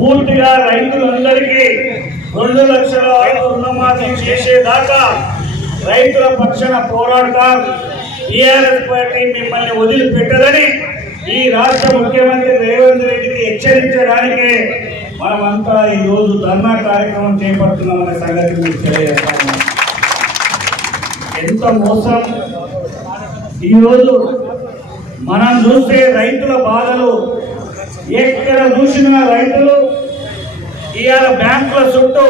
పూర్తిగా రైతులందరికీ 2 లక్షల రుణమాఫీ చేసేదాకా రైతుల పక్షాన పోరాడతాం. టీఆర్ఎస్ పార్టీ మిమ్మల్ని వదిలిపెట్టదని ఈ రాష్ట్ర ముఖ్యమంత్రి రేవంత్ రెడ్డికి హెచ్చరించడానికి మనమంతా ఈరోజు ధర్నా కార్యక్రమం చేపడుతున్నామనే సంగతి మీకు తెలియజేస్తాము. ఎంత మోసం! ఈరోజు మనం చూస్తే రైతుల బాధలు ఎక్కడ చూసినా రైతులు ఇవాళ బ్యాంకుల చుట్టూ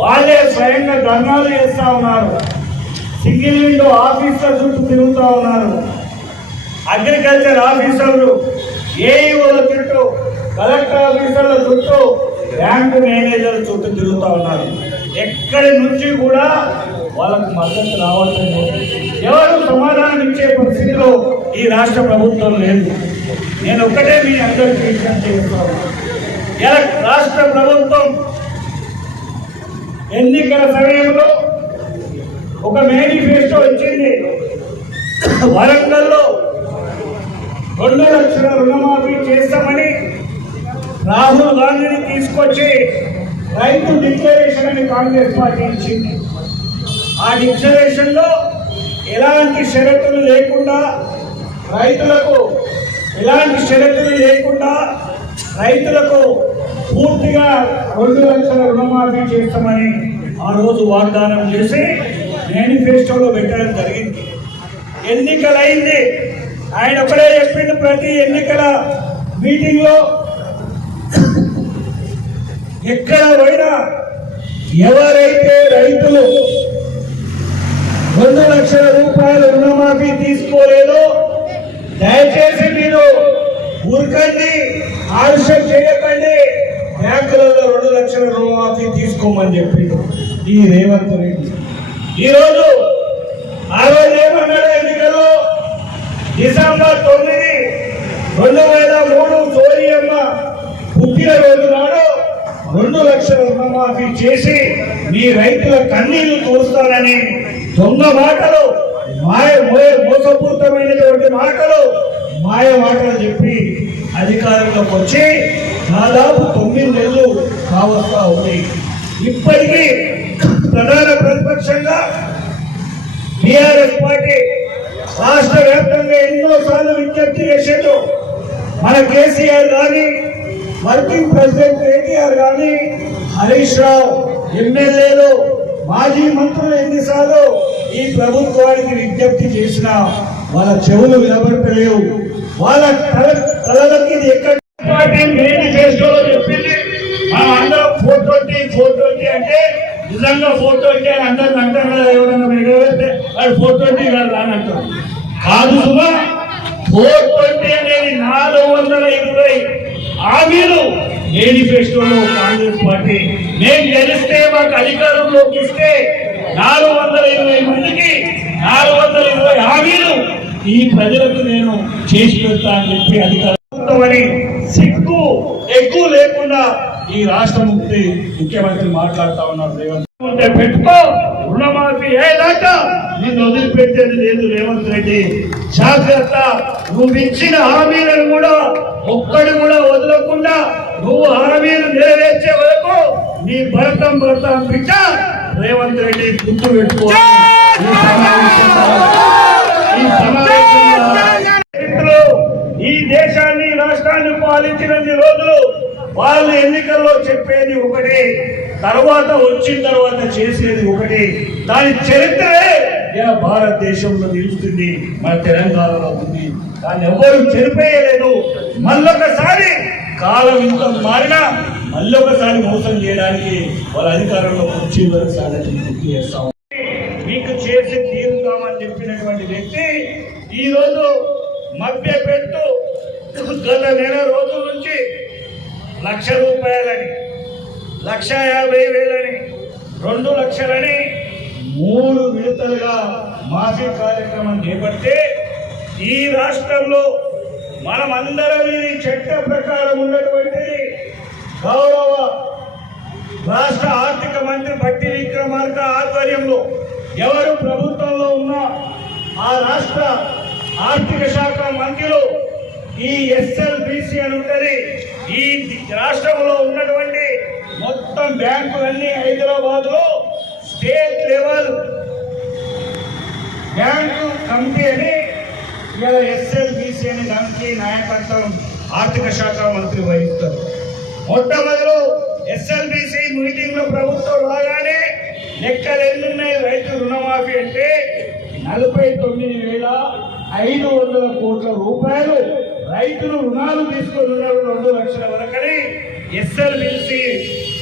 వాళ్ళే స్వయంగా ధర్నాలు చేస్తూ ఉన్నారు. సింగిల్ విండో ఆఫీసర్ల చుట్టూ తిరుగుతూ ఉన్నారు. అగ్రికల్చర్ ఆఫీసర్లు, ఏఈఓల చుట్టూ, కలెక్టర్ ఆఫీసర్ల చుట్టూ, బ్యాంకు మేనేజర్ల చుట్టూ తిరుగుతూ ఉన్నారు. ఎక్కడి నుంచి కూడా వాళ్ళకు మద్దతు రావట్లేదు. ఎవరు సమాధానం ఇచ్చే పరిస్థితిలో ఈ రాష్ట్ర ప్రభుత్వం లేదు. నేను ఒక్కటే మీ అందరికీ విజ్ఞప్తి చేస్తాను. ఇలా రాష్ట్ర ప్రభుత్వం ఎన్నికల సమయంలో ఒక మేనిఫెస్టో ఇచ్చింది. వరంగల్లో 2 లక్షల రుణమాఫీ చేస్తామని రాహుల్ గాంధీని తీసుకొచ్చి రైతు డిక్లరేషన్ అని కాంగ్రెస్ పార్టీ ఇచ్చింది. ఆ డిక్లరేషన్ లో ఎలాంటి షరతులు లేకుండా రైతులకు పూర్తిగా 2 లక్షల రుణమాఫీ చేస్తామని ఆ రోజు వాగ్దానం చేసి మేనిఫెస్టోలో పెట్టడం జరిగింది. ఎన్నికలైంది. ఆయన ఒకడే చెప్పిండు ప్రతి ఎన్నికల మీటింగ్ లో, ఎక్కడ పోయినా ఎవరైతే రైతులు 2 లక్షల రూపాయల రుణమాఫీ తీసుకోలేదో దయచేసి మీరు ఊరికండి, ఆలస్యం చేయకండి, బ్యాంకులలో 2 లక్షల రుణమాఫీ తీసుకోమని చెప్పి ఈ రేవంత్ రెడ్డి ఈరోజు ఆ రోజు ఏమన్నాడు ఎన్నికల్లో? డిసెంబర్ 9, 2003 సోనియమ్మ పుట్టినరోజు నాడు 2 లక్షల రుణమాఫీ చేసి మీ రైతుల కన్నీళ్లు తోస్తానని దొంగ మాటలు, మోసపూరితమైనటువంటి మాటలు, మాయ మాటలు చెప్పి అధికారంలోకి వచ్చి దాదాపు 9 నెలలు కావస్తా ఉంది. ఇప్పటికీ ప్రధాన ప్రతిపక్షంగా టీఆర్ఎస్ పార్టీ రాష్ట్ర వ్యాప్తంగా ఎన్నోసార్లు విజ్ఞప్తి చేసేది. మన కేసీఆర్ కానీ, వర్కింగ్ ప్రెసిడెంట్ కేటీఆర్ కానీ, హరీష్ రావు, ఎమ్మెల్యేలు, మాజీ మంత్రులు ఎన్నిసార్లు ఈ ప్రభుత్వానికి విజ్ఞప్తి చేసినా వాళ్ళ చెవులు వినబడలేవు. వాళ్ళ తలలకి ఇది ఎక్కడ పార్టీ మేనిఫెస్టోలో చెప్పింది. మనం అందరం 420 అంటే నిజంగా 420 అని అందరిని అంటారు కదా. ఎవరైనా ఎగవేస్తే అది 420 కాదు అని అంటారు. కాదు సుమా, 420 అనేది 420 హామీలు మేనిఫెస్టోలో కాంగ్రెస్ పార్టీ. మేము గెలిస్తే మాకు అధికారంలోకి ఇస్తే 420 మందికి 420 హామీలు ఈ ప్రజలకు నేను చేసి పెడతా అని చెప్పి అధికారం సిగ్గు ఎక్కువ లేకుండా ఈ రాష్ట్ర ముఖ్యమంత్రి మాట్లాడుతా ఉన్నారు. రేవంత్ పెట్టుకో, రుణమాఫీ అయ్యేదాకా నిన్ను వదిలిపెట్టేది లేదు రేవంత్ రెడ్డి. జాగ్రత్త. నువ్వు ఇచ్చిన హామీలను కూడా ఒక్కడి కూడా వదలకుండా నువ్వు హామీలు నెరవేర్చే వరకు నీ భరతం బిడ్డ రేవంత్ రెడ్డి గుర్తు పెట్టుకో. ఈ దేశాన్ని, రాష్ట్రాన్ని పాలించిన రోజులు వాళ్ళు ఎన్నికల్లో చెప్పేది ఒకటి, వచ్చిన తర్వాత చేసేది ఒకటి. దాని చరిత్రే భారతదేశంలో నిలుస్తుంది, మన తెలంగాణలో ఉంది. దాన్ని ఎవరు చెరిపేయలేదు. మళ్ళొకసారి కాలం ఇంత మారినా మళ్ళొకసారి మోసం చేయడానికి వాళ్ళ అధికారంలో వచ్చి గుర్తు చేస్తాం. మీకు చేసి తీరుతామని చెప్పినటువంటి వ్యక్తి ఈరోజు మభ్యపెట్టు గత నెల రోజుల నుంచి 1,00,000 రూపాయలని, 1,50,000 2 లక్షలని 3 విడతలుగా మాఫీ కార్యక్రమం చేపడితే ఈ రాష్ట్రంలో మనమందరం ఈ చట్ట ప్రకారం ఉన్నటువంటి గౌరవ రాష్ట్ర ఆర్థిక మంత్రి బట్టి విక్రమార్క ఆధ్వర్యంలో ఎవరు ప్రభుత్వంలో ఉన్నా ఆ రాష్ట్ర ఆర్థిక శాఖ మంత్రులు ఈ SLBC అని ఉంటుంది, ఈ రాష్ట్రంలో ఉన్నటువంటి మొత్తం బ్యాంకులన్నీ హైదరాబాద్ లో స్టేట్ లెవెల్ బ్యాంకు కమిటీ అని ఇలా SLBC అని దానికి నాయకత్వం ఆర్థిక శాఖ మంత్రి వహిస్తారు. మొట్టమొదలు SLBC మీటింగ్ లో ప్రభుత్వం రాగానే లెక్కలు ఎన్నున్నాయి రైతు రుణమాఫీ అంటే 49,500 కోట్ల రూపాయలు రైతులు రుణాలు తీసుకొని ఉన్నారు 2 లక్షల వరకని SLBC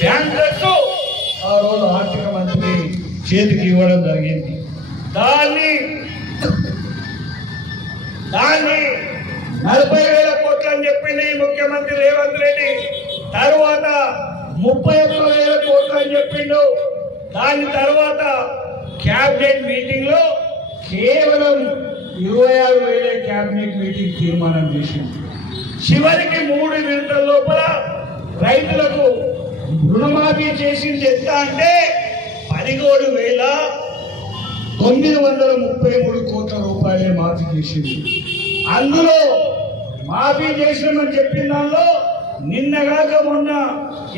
బ్యాంకర్స్ ఆ రోజు ఆర్థిక మంత్రి చేతికి ఇవ్వడం జరిగింది. దాన్ని 40,000 కోట్లు అని చెప్పింది ముఖ్యమంత్రి రేవంత్ రెడ్డి. తర్వాత 31,000 కోట్లు అని చెప్పిండు. దాని తర్వాత క్యాబినెట్ మీటింగ్ లో కేవలం 26,000 క్యాబినెట్ మీటింగ్ తీర్మానం చేసింది. చివరికి 3 విడతల లోపల రైతులకు రుణమాఫీ చేసింది ఎంత అంటే 17,933 కోట్ల రూపాయలే మాఫీ చేసింది. అందులో మాఫీ చేసినామని చెప్పిన దానిలో నిన్నగాక మొన్న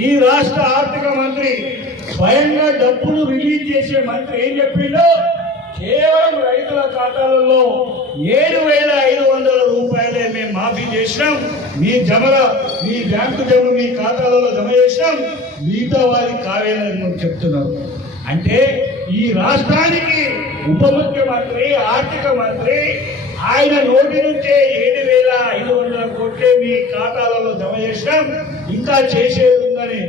ఈ రాష్ట్ర ఆర్థిక మంత్రి స్వయంగా డబ్బులు రిలీజ్ చేసే మంత్రి ఏం చెప్పిండో కేవలం రైతుల ఖాతాలలో 7,500 రూపాయలే మేము మాఫీ చేసినాం, మీ బ్యాంకు జమ మీ ఖాతాలలో జమ చేసినాం, మిగతా వారికి కావేలని చెప్తున్నారు. అంటే ఈ రాష్ట్రానికి ఉప ముఖ్యమంత్రి ఆర్థిక మంత్రి ఆయన నోటి నుంచే 7,500 కోట్లే మీ ఖాతాలలో జమ చేసినాం, ఇంకా చేసేది ఉందని